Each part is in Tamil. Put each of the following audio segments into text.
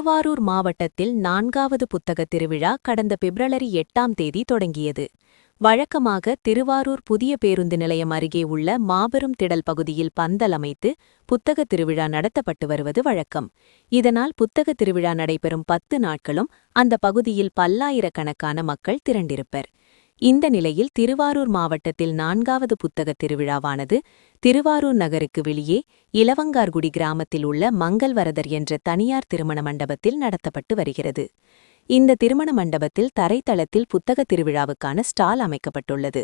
திருவாரூர் மாவட்டத்தில் 4வது புத்தகத் திருவிழா கடந்த பிப்ரவரி 8ஆம் தேதி தொடங்கியது. வழக்கமாக திருவாரூர் புதிய பேருந்து நிலையம் அருகே உள்ள மாபெரும் திடல் பகுதியில் பந்தல் அமைத்து புத்தகத் திருவிழா நடத்தப்பட்டு வருவது வழக்கம். இதனால் புத்தகத் திருவிழா நடைபெறும் 10 நாட்களும் அந்த பகுதியில் பல்லாயிரக்கணக்கான மக்கள் திரண்டிருப்பர். இந்த நிலையில் திருவாரூர் மாவட்டத்தில் 4வது புத்தகத் திருவிழாவானது திருவாரூர் நகருக்கு வெளியே இலவங்கார்குடி கிராமத்தில் உள்ள மங்கல்வரதர் என்ற தனியார் திருமண மண்டபத்தில் நடத்தப்பட்டு வருகிறது. இந்த திருமண மண்டபத்தில் தரைத்தளத்தில் புத்தகத் திருவிழாவுக்கான ஸ்டால் அமைக்கப்பட்டுள்ளது.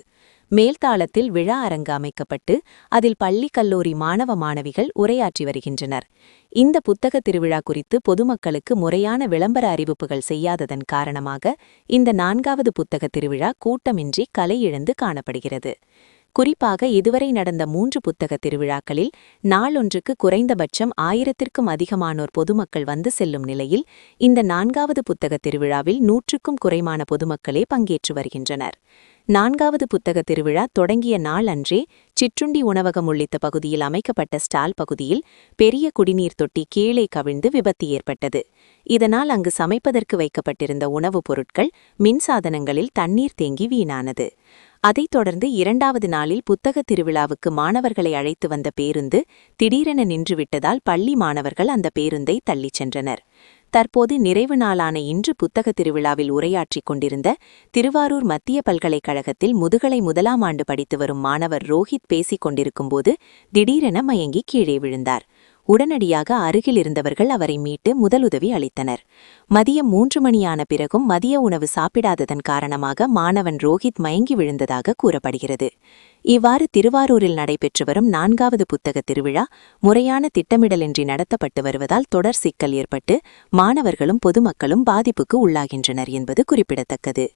மேல்தாளத்தில் விழா அரங்கு அமைக்கப்பட்டு அதில் பள்ளி கல்லூரி மாணவ மாணவிகள் உரையாற்றி வருகின்றனர். இந்த புத்தகத் திருவிழா குறித்து பொதுமக்களுக்கு முறையான விளம்பர அறிவிப்புகள் செய்யாததன் காரணமாக இந்த 4வது புத்தகத் திருவிழா கூட்டமின்றி கலை இழந்து காணப்படுகிறது. குறிப்பாக இதுவரை நடந்த 3 புத்தகத் திருவிழாக்களில் நாளொன்றுக்கு குறைந்தபட்சம் 1000த்திற்கும் அதிகமானோர் பொதுமக்கள் வந்து செல்லும் நிலையில் இந்த 4வது புத்தகத் திருவிழாவில் 100க்கும் குறைவான பொதுமக்களே பங்கேற்று வருகின்றனர். 4வது புத்தகத் திருவிழா தொடங்கிய நாள் அன்றே சிற்றுண்டி உணவகம் உள்ளிட்ட பகுதியில் அமைக்கப்பட்ட ஸ்டால் பகுதியில் பெரிய குடிநீர் தொட்டி கீழே கவிழ்ந்து விபத்து ஏற்பட்டது. இதனால் அங்கு சமைப்பதற்கு வைக்கப்பட்டிருந்த உணவுப் பொருட்கள், மின்சாதனங்களில் தண்ணீர் தேங்கி வீணானது. அதைத் தொடர்ந்து 2வது நாளில் புத்தகத் திருவிழாவுக்கு மாணவர்களை அழைத்து வந்த பேருந்து திடீரென நின்றுவிட்டதால் பள்ளி மாணவர்கள் அந்த பேருந்தை தள்ளிச் சென்றனர். தற்போது நிறைவு நாளான இன்று புத்தகத் திருவிழாவில் உரையாற்றிக் கொண்டிருந்த திருவாரூர் மத்திய பல்கலைக்கழகத்தில் முதுகலை 1ஆம் ஆண்டு படித்து வரும் மாணவர் ரோஹித் பேசிக் கொண்டிருக்கும்போது திடீரென மயங்கி கீழே விழுந்தார். உடனடியாக அருகில் இருந்தவர்கள் அவரை மீட்டு முதலுதவி அளித்தனர். மதியம் 3 மணியான பிறகும் மதிய உணவு சாப்பிடாததன் காரணமாக மாணவன் ரோஹித் மயங்கி விழுந்ததாக கூறப்படுகிறது. இவ்வாறு திருவாரூரில் நடைபெற்று வரும் 4வது புத்தகத் திருவிழா முறையான திட்டமிடலின்றி நடத்தப்பட்டு வருவதால் தொடர் சிக்கல் ஏற்பட்டு மாணவர்களும் பொதுமக்களும் பாதிப்புக்கு உள்ளாகின்றனர் என்பது குறிப்பிடத்தக்கது.